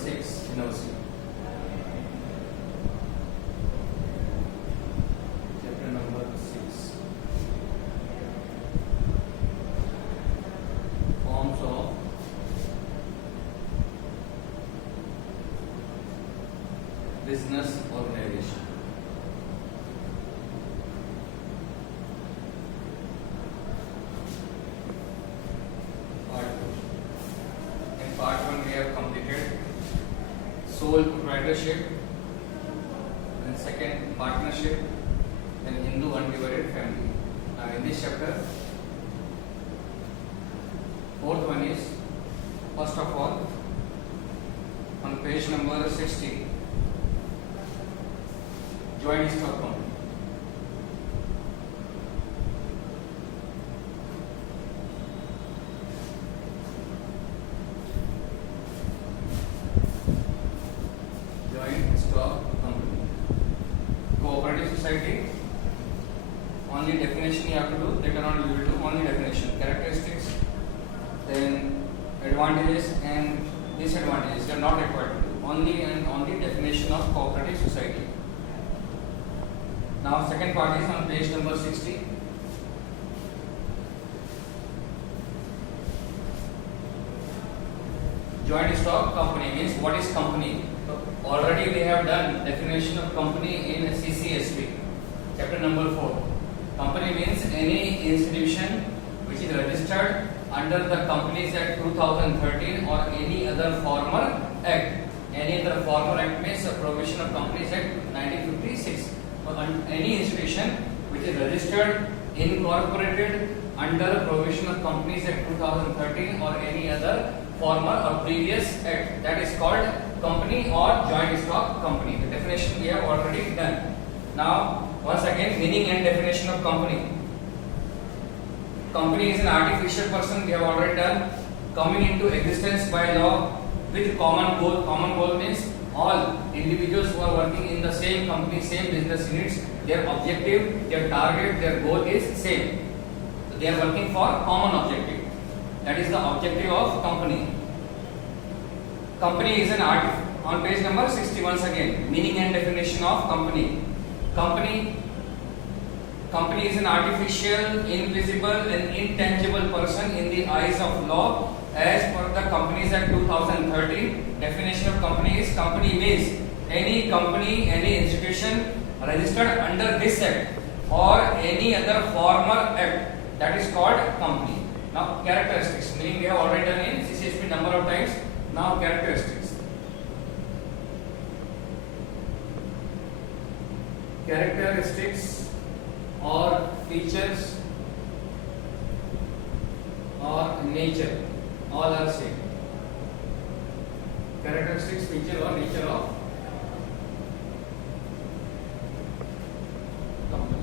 6 NOC. Chapter number 6. Forms of business organization. Part 1 we have completed sole proprietorship, and second partnership, and Hindu undivided family. Now in this chapter, fourth one is, first of all, on page number 60, joint stock company. Cooperative society, only definition you have to do, later on you will do only definition, characteristics, then advantages and disadvantages you are not required to do, only and only definition of cooperative society. Now second part is on page number 60. Joint stock company means what is company? Already we have done definition of company in CCSP, chapter number 4. Company means any institution which is registered under the Companies Act 2013 or any other former act. Any other former act means a provision of Companies Act 1956. So any institution which is registered, incorporated under provision of Companies Act 2013 or any other former or previous act, that is called company or joint stock company. The definition we have already done. Now once again, meaning and definition of company. Company is an artificial person, we have already done, coming into existence by law with common goal. Common goal means all individuals who are working in the same company, same business units, their objective, their target, their goal is same. So they are working for common objective. That is the objective of company. Company is an art. On page number 60 once again, meaning and definition of company. Company is an artificial, invisible and intangible person in the eyes of law as per the Companies Act 2013. Definition of company is, company means any company, any institution registered under this act or any other former act, that is called company. Now characteristics, meaning we have already done in CCSP number of times. Now characteristics. Characteristics or features or nature, all are same. Characteristics, feature or nature of company.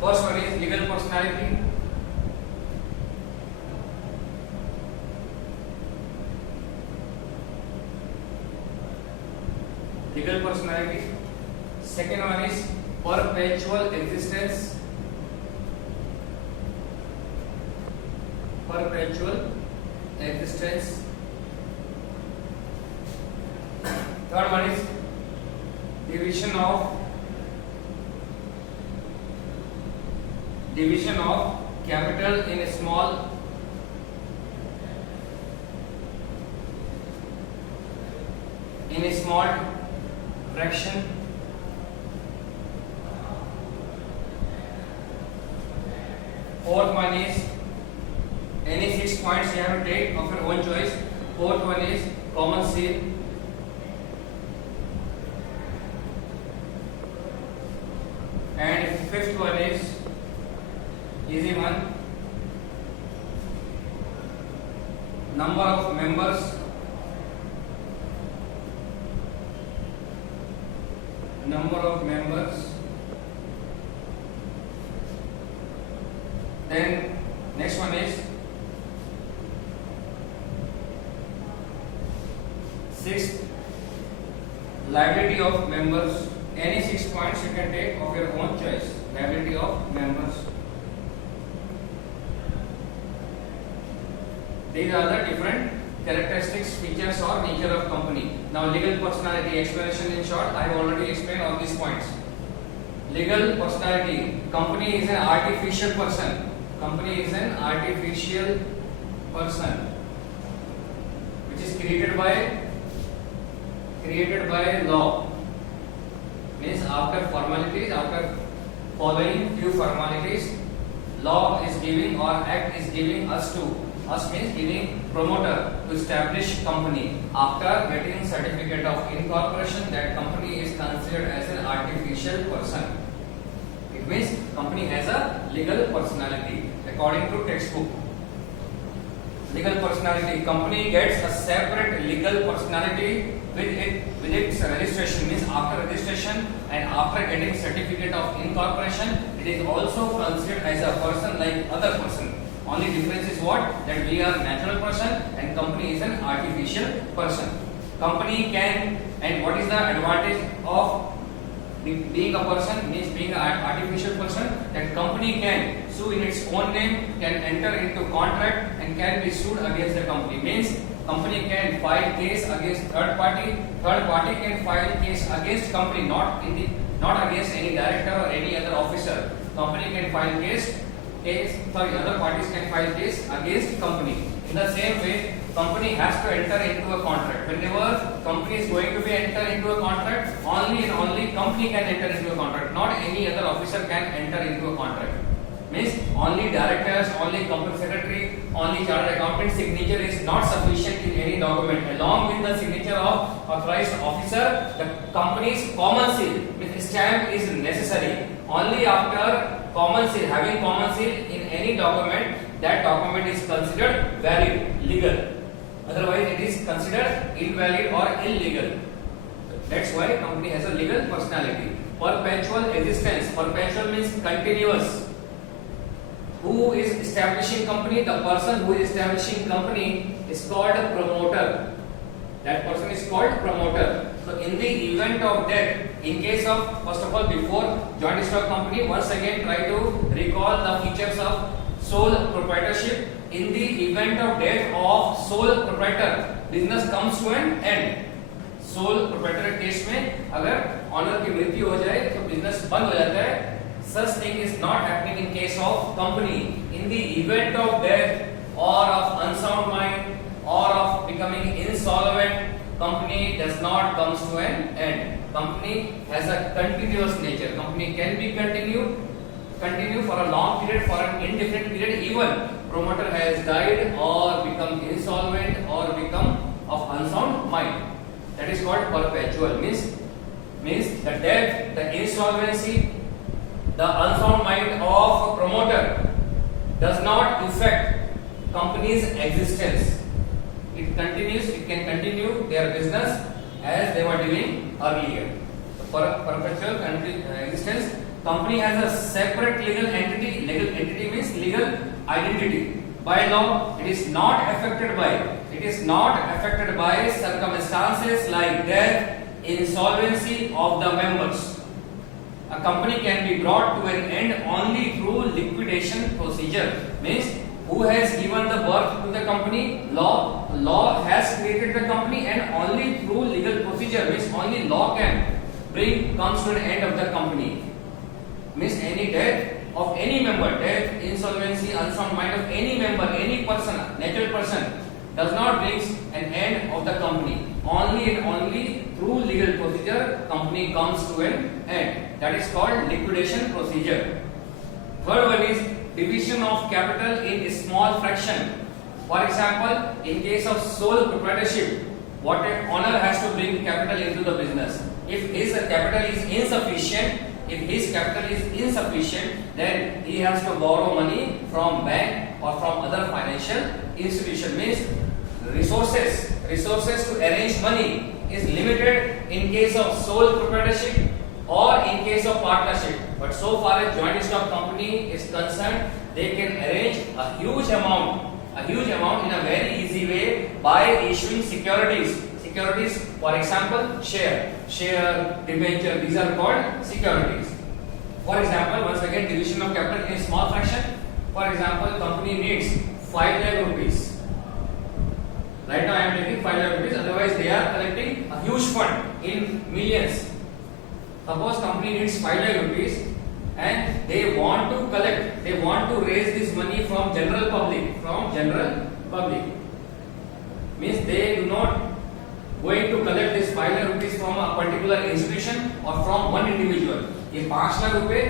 First one is legal personality. Legal personality. Second one is perpetual existence. Perpetual existence. Third one is division of capital in a small fraction. Fourth one is any 6 points you have to take of your own choice. Fourth one is common seal. And fifth one is easy one. Number of members. Then next one is sixth, liability of members. Any 6 points you can take of your own choice. Liability of members. These are the different characteristics, features or nature of company. Now legal personality explanation in short, I have already explained all these points. Legal personality, company is an artificial person. Company is an artificial person which is created by law. Means after formalities, after following few formalities, law is giving or act is giving us means giving promoter to establish company. After getting certificate of incorporation, that company is considered as an artificial person. It means company has a legal personality according to textbook. Legal personality, company gets a separate legal personality with its registration. Means after registration and after getting certificate of incorporation, it is also considered as a person like other person. Only difference is what? That we are natural person and company is an artificial person. Company can, and what is the advantage of being a person, means being an artificial person, that company can sue in its own name, can enter into contract and can be sued against the company. Means company can file case against third party can file case against company, not against any director or any other officer. Company can file other parties can file case against company. In the same way, company has to enter into a contract. Whenever company is going to be enter into a contract, only and only company can enter into a contract, not any other officer can enter into a contract. Means only directors, only company secretary, only chartered accountant signature is not sufficient in any document. Along with the signature of authorized officer, the company's common seal, means stamp is necessary. Only after common seal, having common seal in any document, that document is considered valid, legal. Otherwise, it is considered invalid or illegal. That's why company has a legal personality. Perpetual existence. Perpetual means continuous. Who is establishing company? The person who is establishing company is called a promoter. That person is called promoter. So in the event of death, in case of, first of all, before joint stock company, once again try to recall the features of sole proprietorship. In the event of death of sole proprietor, business comes to an end. Sole proprietor case में अगर honour की मृत्यु हो जाए तो business बंद हो जाता है. Such thing is not happening in case of company. In the event of death or of unsound mind or of becoming insolvent, company does not come to an end. Company has a continuous nature. Company can be continue for a long period, for an indefinite period. Even promoter has died or become insolvent or become of unsound mind. That is called perpetual. Means the death, the insolvency, the unsound mind of a promoter does not affect company's existence. It can continue their business as they were doing earlier. Perpetual existence. Company has a separate legal entity. Legal entity means legal identity. By law, it is not affected by circumstances like death, insolvency of the members. A company can be brought to an end only through liquidation procedure. Means who has given the birth to the company? Law has created the company, and only through legal procedure, means only law comes to an end of the company. Means any death of any member, death, insolvency, unsound mind of any member, any person, natural person, does not bring an end of the company. Only and only through legal procedure, company comes to an end. That is called liquidation procedure. Third one is division of capital in a small fraction. For example, in case of sole proprietorship, what an owner has to bring capital into the business. If his capital is insufficient, then he has to borrow money from bank or from other financial institution. Means resources to arrange money is limited in case of sole proprietorship or in case of partnership. But so far as joint stock company is concerned, they can arrange a huge amount in a very easy way by issuing securities. For example, share, debenture, these are called securities. For example, once again, division of capital in a small fraction. For example, company needs 5 lakh rupees. Right now I am taking 5 lakh rupees, otherwise they are collecting a huge fund in millions. Suppose company needs 5 lakh rupees and they want to collect, they want to raise this money from general public. Means they do not going to collect this 5 lakh rupees from a particular institution or from one individual. ये 5 लाख रुपए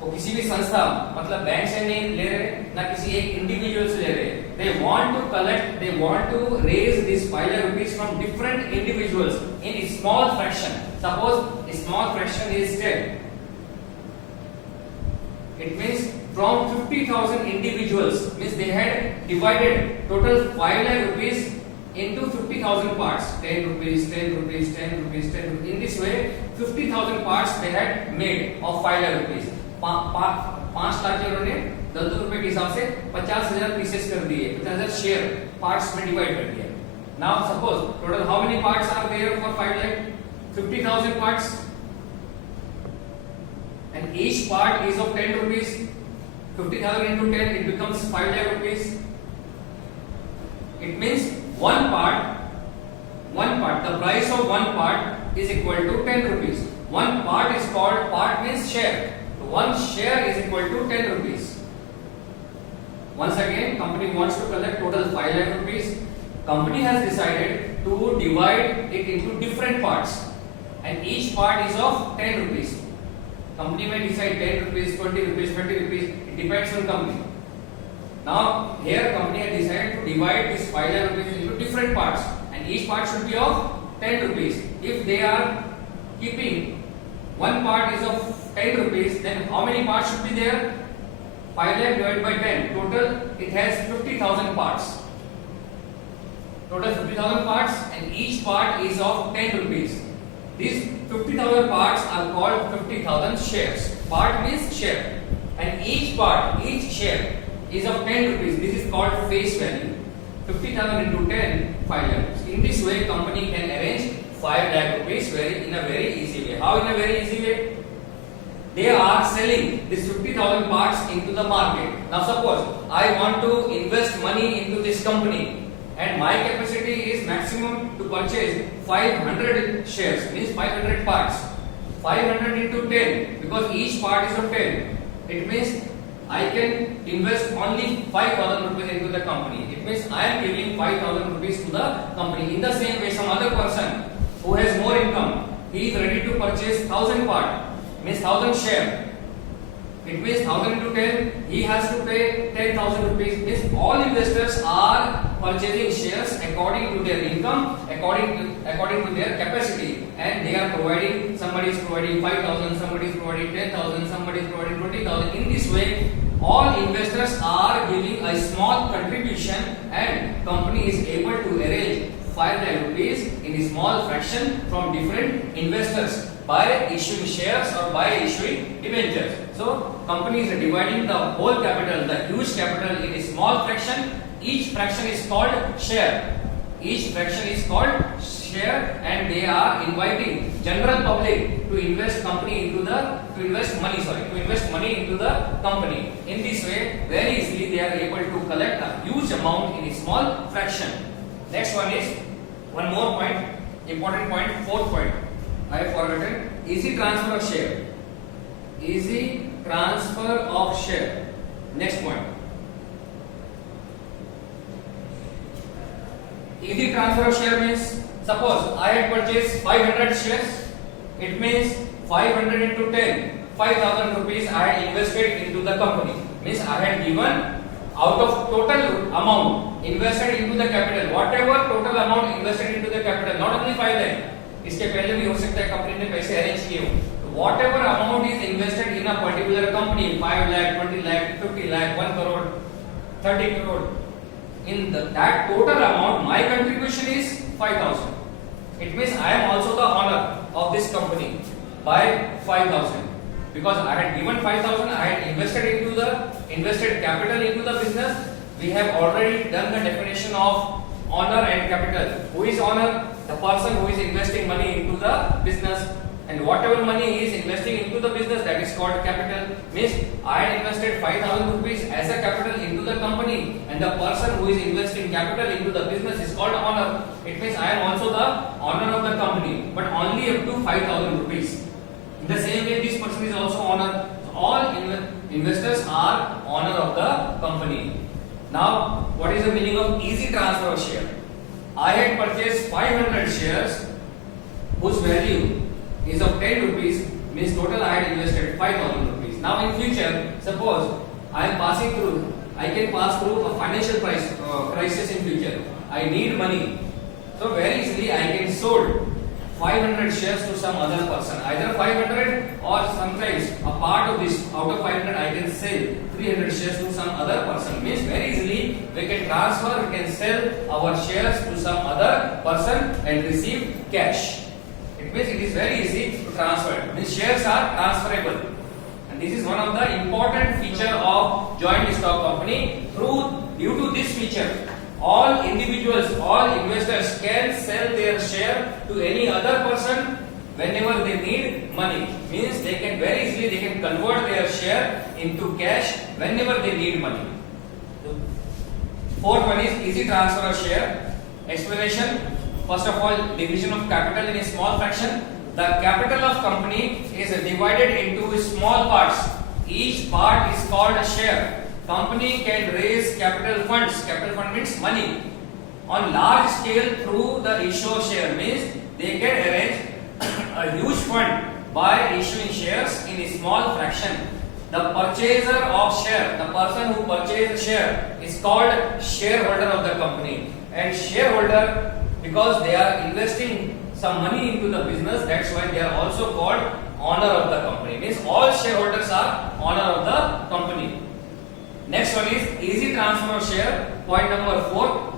वो किसी भी संस्था मतलब bank से नहीं ले रहे ना किसी एक इंडिविजुअल से ले रहे. They want to collect, they want to raise this 5 lakh rupees from different individuals in a small fraction. Suppose a small fraction is 10. It means from 50,000 individuals, means they had divided total 5 lakh rupees into 50,000 parts. 10 rupees, 10 rupees, 10 rupees, 10 rupees. In this way, 50,000 parts they had made of 5 lakh rupees. 5 lakh के उन्होंने 10 रुपए के हिसाब से 50,000 pieces कर दिए, 50,000 share parts में divide कर दिया. Now suppose total how many parts are there for 5 lakh? 50,000 parts. And each part is of 10 rupees. 50,000 into 10, it becomes 5 lakh rupees. It means one part, the price of one part is equal to 10 rupees. One part is called, part means share. One share is equal to 10 rupees. Once again, company wants to collect total 5 lakh rupees. Company has decided to divide it into different parts, and each part is of 10 rupees. Company may decide 10 rupees, 20 rupees, 30 rupees. It depends on company. Now here company has decided to divide this 5 lakh rupees into different parts, and each part should be of 10 rupees. If they are keeping one part is of 10 rupees, then how many parts should be there? 5 lakh divided by 10. Total it has 50,000 parts. Total 50,000 parts, and each part is of 10 rupees. These 50,000 parts are called 50,000 shares. Part means share, and each part, each share is of 10 rupees. This is called face value. 50,000 into 10, 5 lakhs. In this way, company can arrange 5 lakh rupees in a very easy way. How in a very easy way? They are selling this 50,000 parts into the market. Now suppose I want to invest money into this company, and my capacity is maximum to purchase 500 shares, means 500 parts. 500 into 10, because each part is of 10. It means I can invest only 5,000 rupees into the company. It means I am giving 5,000 rupees to the company. In the same way, some other person who has more income, he is ready to purchase 1,000 part, means 1,000 share. It means 1,000 into 10, he has to pay 10,000 rupees. Means all investors are purchasing shares according to their income, according to their capacity, and they are providing. Somebody is providing 5,000, somebody is providing 10,000, somebody is providing 20,000. In this way, all investors are giving a small contribution, and company is able to arrange 5 lakh rupees in a small fraction from different investors by issuing shares or by issuing debentures. So company is dividing the whole capital, the huge capital, in a small fraction. Each fraction is called share. Each fraction is called share, and they are inviting general public to invest money into the company. In this way, very easily they are able to collect a huge amount in a small fraction. Next one is one more point, important point, fourth point. I have forgotten. Easy transfer of share. Easy transfer of share. Next point. Easy transfer of share means, suppose I had purchased 500 shares. It means 500 into 10, 5,000 rupees I had invested into the company. Means I had given out of total amount invested into the capital, whatever total amount invested into the capital, not only 5 lakh. इसके पहले भी हो सकता है company ने पैसे arrange किए हो. Whatever amount is invested in a particular company, 5 lakh, 20 lakh, 50 lakh, 1 crore, 30 crore. In that total amount, my contribution is 5,000. It means I am also the owner of this company by 5,000. Because I had given 5,000, I had invested capital into the business. We have already done the definition of owner and capital. Who is owner? The person who is investing money into the business. and whatever money he is investing into the business, that is called capital. Means I had invested 5,000 rupees as a capital into the company, and the person who is investing capital into the business is called owner. It means I am also the owner of the company, but only up to 5,000 rupees. In the same way, this person is also owner. So all investors are owner of the company. Now, what is the meaning of easy transfer of share? I had purchased 500 shares whose value is of 10 rupees, means total I had invested 5,000 rupees. Now in future, suppose I am passing through, I can pass through a financial crisis in future. I need money. So very easily I can sold 500 shares to some other person, either 500 or sometimes a part of this, out of 500 I can sell 300 shares to some other person. Means very easily we can transfer, we can sell our shares to some other person and receive cash. It means it is very easy to transfer. Means shares are transferable, and this is one of the important feature of joint stock company. Due to this feature, all individuals, all investors can sell their share to any other person whenever they need money. Means they can very easily they can convert their share into cash whenever they need money. Fourth one is easy transfer of share. Explanation. First of all, division of capital in a small fraction. The capital of company is divided into small parts. Each part is called a share. Company can raise capital funds. Capital fund means money on large scale through the issue of share. Means they can arrange a huge fund by issuing shares in a small fraction. The purchaser of share, the person who purchased share, is called shareholder of the company. And shareholder, because they are investing some money into the business, that's why they are also called owner of the company. Means all shareholders are owner of the company. Next one is easy transfer of share. Point number 4.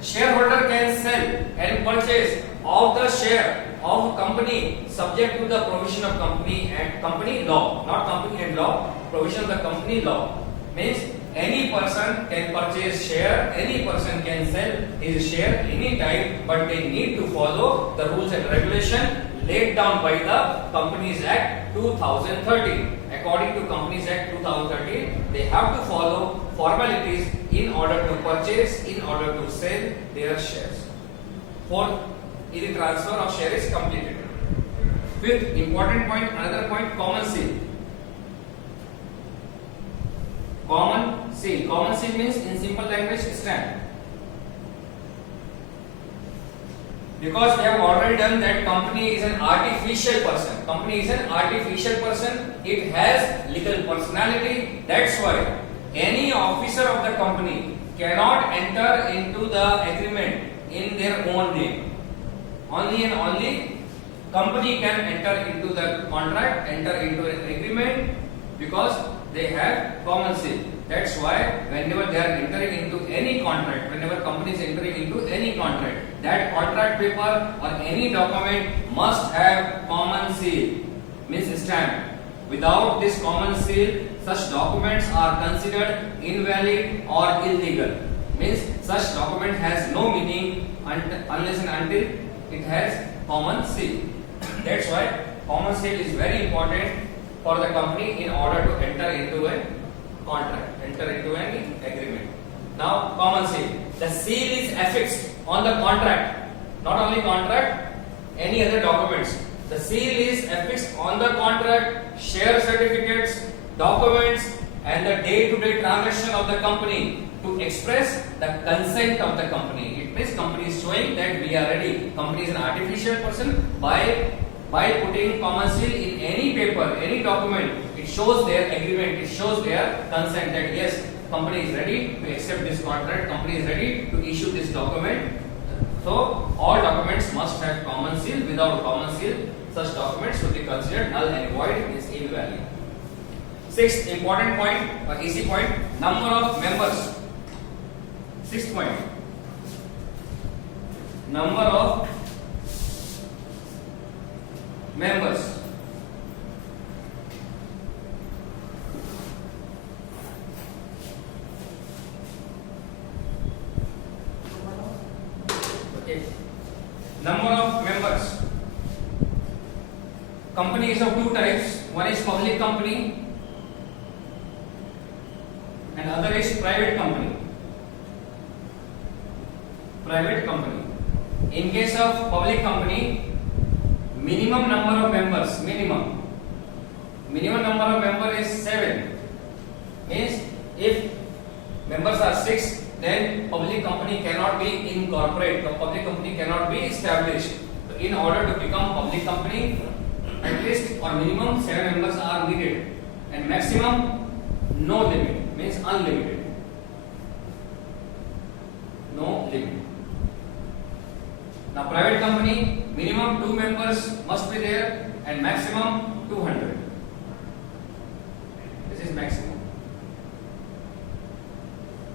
Shareholder can sell and purchase of the share of company subject to the provision of company and company law, not company and law, provision of the company law. Means any person can purchase share, any person can sell his share any time, but they need to follow the rules and regulation laid down by the Companies Act 2013. According to Companies Act 2013, they have to follow formalities in order to purchase, in order to sell their shares. Fourth, easy transfer of share is completed. Fifth important point, another point, common seal. Common seal. Common seal means in simple language stamp. Because we have already done that company is an artificial person. Company is an artificial person. It has legal personality. That's why any officer of the company cannot enter into the agreement in their own name. Only and only company can enter into the contract, enter into an agreement, because they have common seal. That's why whenever they are entering into any contract, whenever company is entering into any contract, that contract paper or any document must have common seal, means stamp. Without this common seal, such documents are considered invalid or illegal. Means such document has no meaning unless and until it has common seal. That's why common seal is very important for the company in order to enter into a contract, enter into an agreement. Now, common seal. The seal is affixed on the contract, not only contract, any other documents. The seal is affixed on the contract, share certificates, documents, and the day-to-day transaction of the company to express the consent of the company. It means company is showing that we are ready. Company is an artificial person. By putting common seal in any paper, any document, it shows their agreement, it shows their consent that yes, company is ready to accept this contract, company is ready to issue this document. So all documents must have common seal. Without common seal, such documents should be considered null and void, is invalid. Sixth important point or easy point, number of members. Sixth point, number of members. Okay. Number of members. company is of two types. One is public company and other is private company. Private company. In case of public company, minimum number of members, minimum number of members is 7. Means if members are 6, then public company cannot be incorporated. The public company cannot be established. So in order to become public company, at least or minimum 7 members are needed, and maximum no limit, means unlimited. No limit. Now private company, minimum 2 members must be there and maximum 200. This is maximum.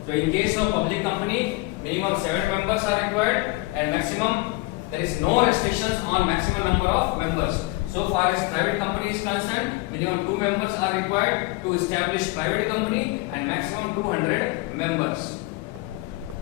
So in case of public company, minimum 7 members are required and maximum, there is no restrictions on maximum number of members. So far as private company is concerned, minimum 2 members are required to establish private company and maximum 200 members.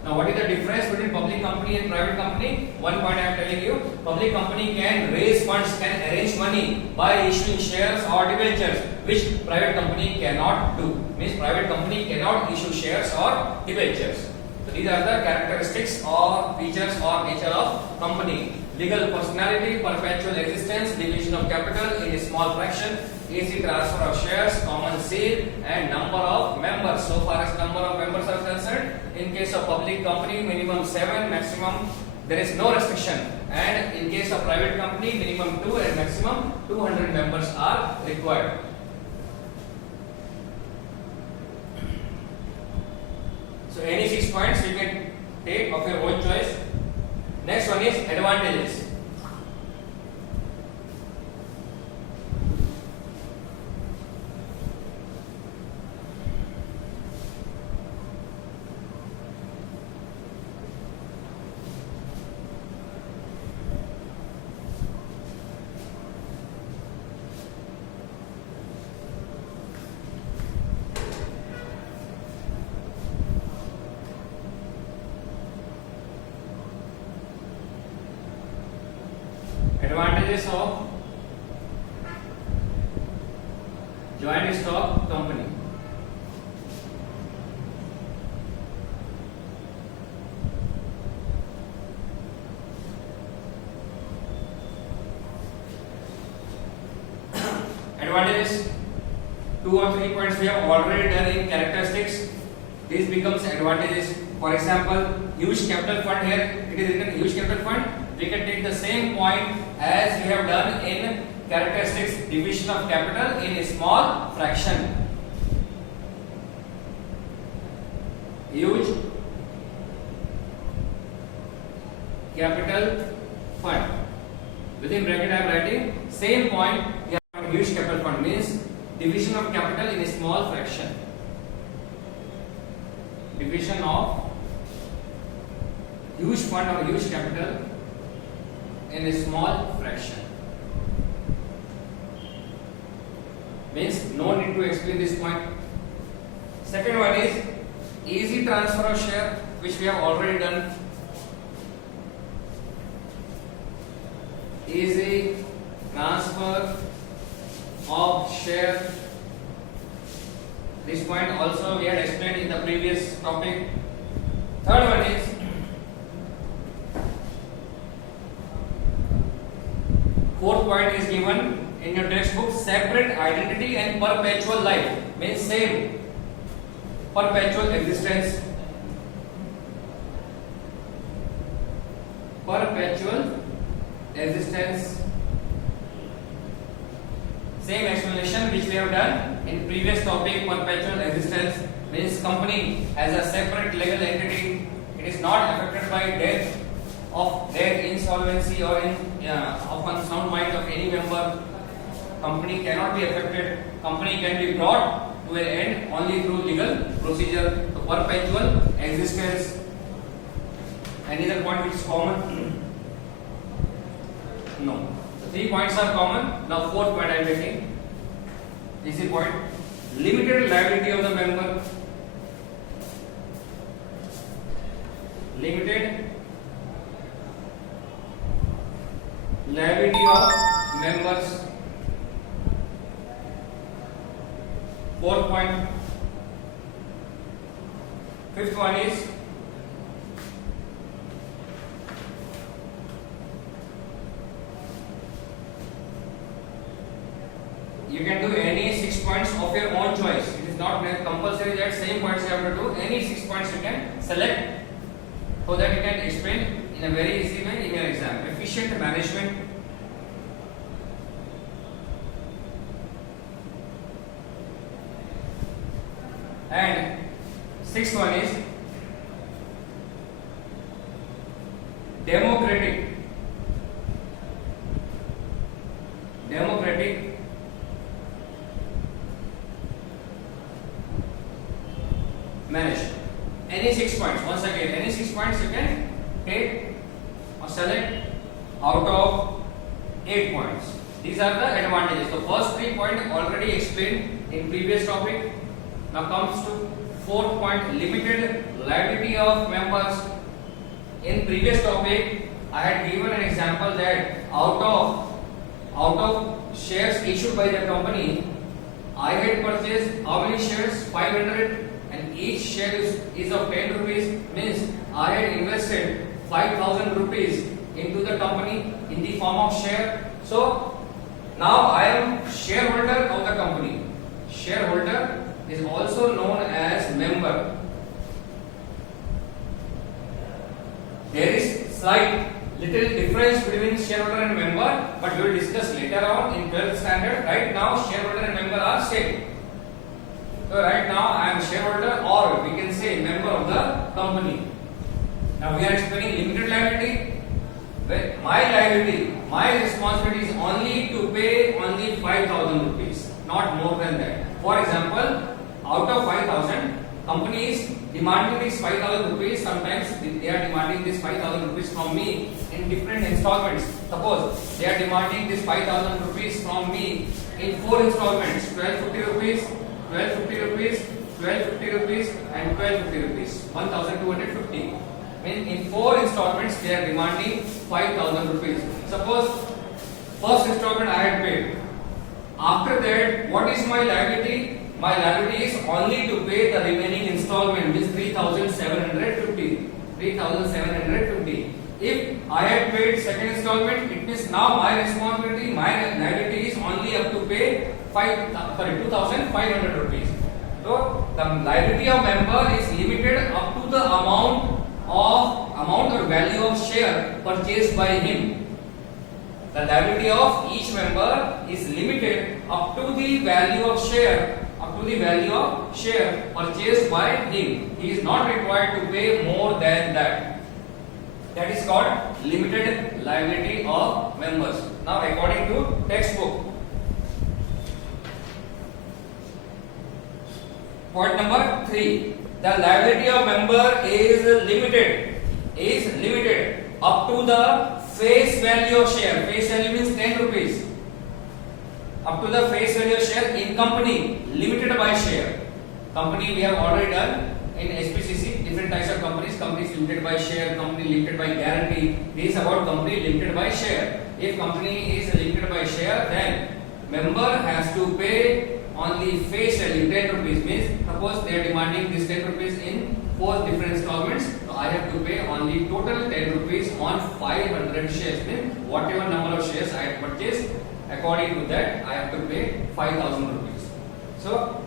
Now what is the difference between public company and private company? One point I am telling you, public company can raise funds, can arrange money by issuing shares or debentures, which private company cannot do. Means private company cannot issue shares or debentures. So these are the characteristics or features or nature of company. Legal personality, perpetual existence, division of capital in a small fraction, easy transfer of shares, common seal, and number of members. So far as number of members are concerned, in case of public company, minimum 7, maximum there is no restriction, and in case of private company, minimum 2 and maximum 200 members are required. So any 6 points you can take of your own choice. Next one is advantages. Advantages of joint stock company. Advantages, 2 or 3 points we have already done in characteristics. This becomes advantages. For example, huge capital fund, here it is written huge capital fund. We can take the same point as we have done in characteristics, division of capital in a small fraction. Huge capital fund. Within bracket I am writing same point. We have huge capital fund means division of capital in a small fraction. Division of huge fund or huge capital in a small fraction. Means no need to explain this point. Second one is easy transfer of share, which we have already done. Easy transfer of share. This point also we had explained in the previous topic. Third one is fourth point is given in your textbook, separate identity and perpetual life, means same perpetual existence. Perpetual existence. Same explanation which we have done in previous topic. Perpetual existence means company as a separate legal entity. It is not affected by death, insolvency, or in of unsound mind of any member. Company cannot be affected. Company can be brought to an end only through legal procedure. So perpetual existence. Any other point which is common? No. So 3 points are common. Now fourth point I am taking. Easy point. Limited liability of the member. Limited liability of members. Fourth point. Fifth one is you can do any 6 points of your own choice. It is not compulsory that same points you have to do. Any 6 points you can select so that you can explain in a very easy way in your exam. Efficient management. And sixth one is democratic management. Any 6 points. Once again, any 6 points you can take or select out of 8 points. These are the advantages. The first 3 points already explained in previous topic. Now comes to fourth point, limited liability of members. In previous topic, I had given an example that out of shares issued by the company, I had purchased how many shares? 500, and each share is of 10 rupees. Means I had invested 5,000 rupees into the company in the form of share. So now I am shareholder of the company. Shareholder is also known as member. There is slight little difference between shareholder and member, but we will discuss later on in 12th standard. Right now, shareholder and member are same. So right now, I am shareholder, or we can say member of the company. Now we are explaining limited liability. My responsibility is only to pay only 5,000 rupees, not more than that. For example, out of 5,000, company is demanding this 5,000 rupees. Sometimes they are demanding this 5,000 rupees from me in different installments. Suppose they are demanding this 5,000 rupees from me in 4 installments: 1250 rupees, 1250 rupees, 1250 rupees, and 1250 rupees. 1,250. In 4 installments, they are demanding 5,000 rupees. Suppose first installment I had paid. After that, what is my liability? My liability is only to pay the remaining installment, which is 3,750. 3,750. If I had paid second installment, it means now my responsibility, my liability is only up to pay 2,500 rupees. So the liability of member is limited up to the amount or value of share purchased by him. The liability of each member is limited up to the value of share purchased by him. He is not required to pay more than that. That is called limited liability of members. Now, according to textbook, point number 3, the liability of member is limited up to the face value of share. Face value means 10 rupees. Up to the face value of share in company limited by share. Company we have already done in SPCC, different types of companies. Companies limited by share, company limited by guarantee. This is about company limited by share. If company is limited by share, then member has to pay only face value 10 rupees. Means suppose they are demanding this 10 rupees in 4 different installments. So I have to pay only total 10 rupees on 500 shares. Means whatever number of shares I have purchased, according to that I have to pay 5,000 rupees. So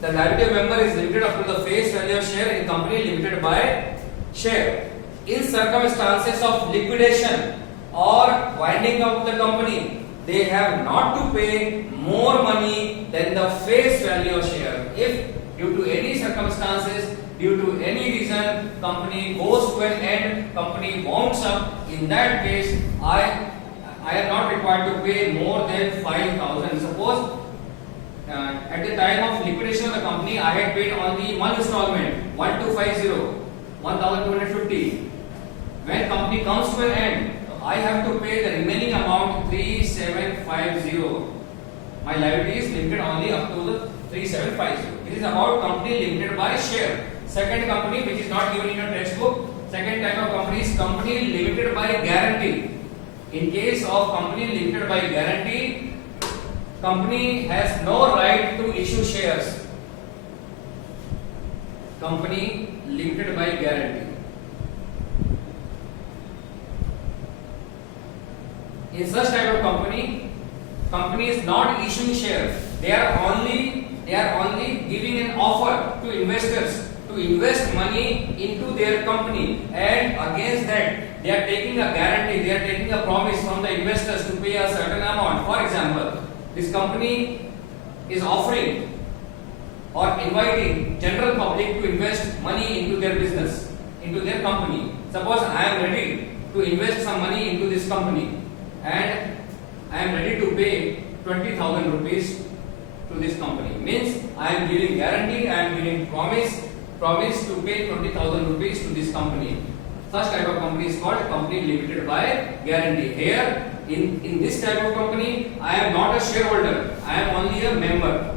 the liability of member is limited up to the face value of share in company limited by share. In circumstances of liquidation or winding up the company, they have not to pay more money than the face value of share. If due to any circumstances, due to any reason, company goes to an end, company wounds up, in that case, I am not required to pay more than 5,000. Suppose at the time of liquidation of the company, I had paid only one installment, 1250, 1,250. When company comes to an end, I have to pay the remaining amount 3,750. My liability is limited only up to the 3,750. This is about company limited by share. Second company, which is not given in your textbook, second type of company is company limited by guarantee. In case of company limited by guarantee, company has no right to issue shares. Company limited by guarantee. In such type of company, company is not issuing shares. They are only giving an offer to investors to invest money into their company, and against that they are taking a guarantee, they are taking a promise from the investors to pay a certain amount. For example, this company is offering or inviting general public to invest money into their business, into their company. Suppose I am ready to invest some money into this company and I am ready to pay 20,000 rupees to this company. Means I am giving guarantee, I am giving promise to pay 20,000 rupees to this company. Such type of company is called company limited by guarantee. Here in this type of company, I am not a shareholder, I am only a member.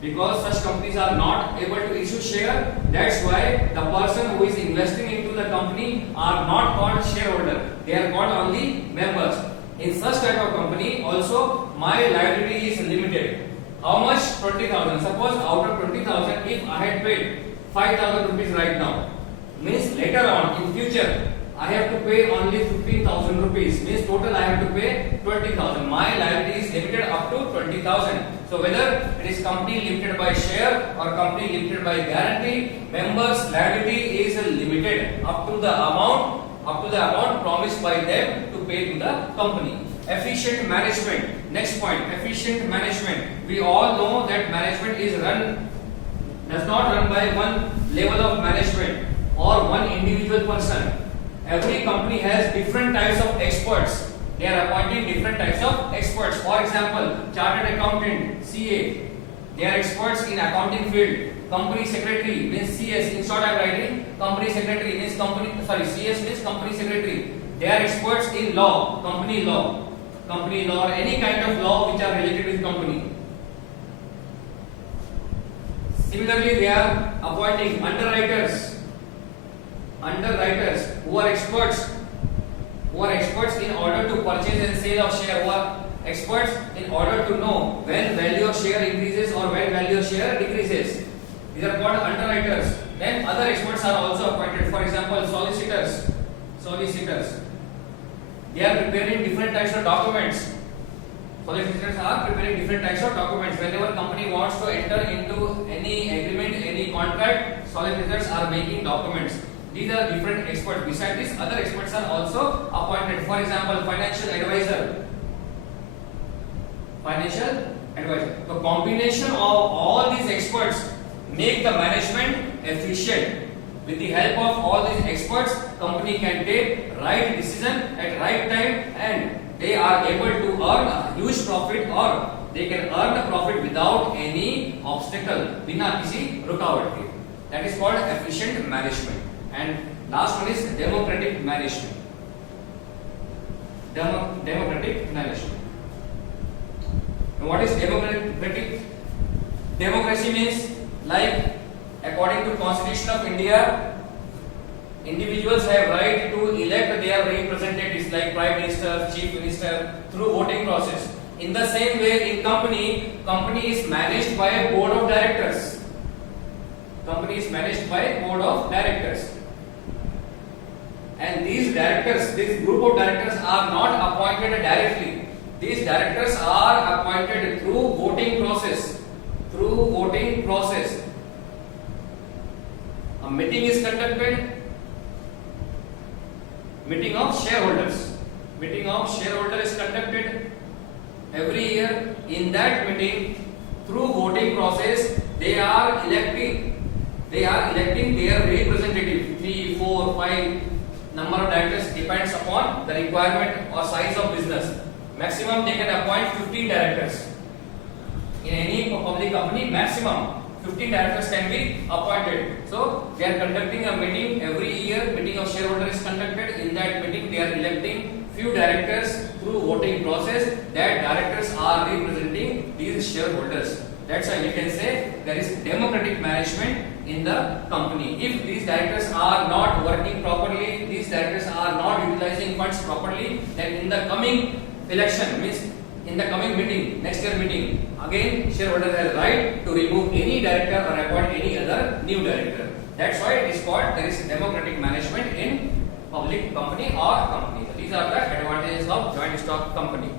Because such companies are not able to issue share, that's why the person who is investing into the company are not called shareholder, they are called only members. In such type of company also my liability is limited. How much? 20,000. Suppose out of 20,000, if I had paid 5,000 rupees right now, means later on in future I have to pay only 15,000 rupees, means total I have to pay 20,000. My liability is limited up to 20,000. So whether it is company limited by share or company limited by guarantee, members liability is limited up to the amount promised by them to pay to the company. Efficient management. Next point, efficient management. We all know that management does not run by one level of management or one individual person. Every company has different types of experts. They are appointing different types of experts. For example, chartered accountant, CA. They are experts in accounting field. Company secretary means CS. In short, I am writing company secretary means CS means company secretary. They are experts in law, company law or any kind of law which are related with company. Similarly, they are appointing underwriters who are experts in order to purchase and sale of share, who are experts in order to know when value of share increases or when value of share decreases. These are called underwriters. Then other experts are also appointed. For example, solicitors. They are preparing different types of documents. Solicitors are preparing different types of documents. Whenever company wants to enter into any agreement, any contract, solicitors are making documents. These are different experts. Besides this, other experts are also appointed. For example, financial advisor. The combination of all these experts make the management efficient. With the help of all these experts, company can take right decision at right time and they are able to earn a huge profit, or they can earn the profit without any obstacle, बिना किसी रुकावट के. That is called efficient management. And last one is democratic management. Democratic management. What is democratic? Democracy means, like according to Constitution of India, individuals have right to elect their representatives like Prime Minister, Chief Minister through voting process. In the same way, in company is managed by a board of directors. Company is managed by a board of directors. And these directors, this group of directors are not appointed directly. These directors are appointed through voting process. A meeting is conducted. Meeting of shareholders is conducted every year. In that meeting, through voting process, they are electing their representative. 3, 4, 5 number of directors depends upon the requirement or size of business. Maximum they can appoint 15 directors. In any public company, maximum 15 directors can be appointed. So they are conducting a meeting every year. Meeting of shareholders is conducted. In that meeting, they are electing few directors through voting process. That directors are representing these shareholders. That's why we can say there is democratic management in the company. If these directors are not working properly, these directors are not utilizing funds properly, then in the coming election, means in the coming meeting, next year meeting, again shareholder has right to remove any director or appoint any other new director. That's why it is called there is democratic management in public company or company. These are the advantages of joint stock company.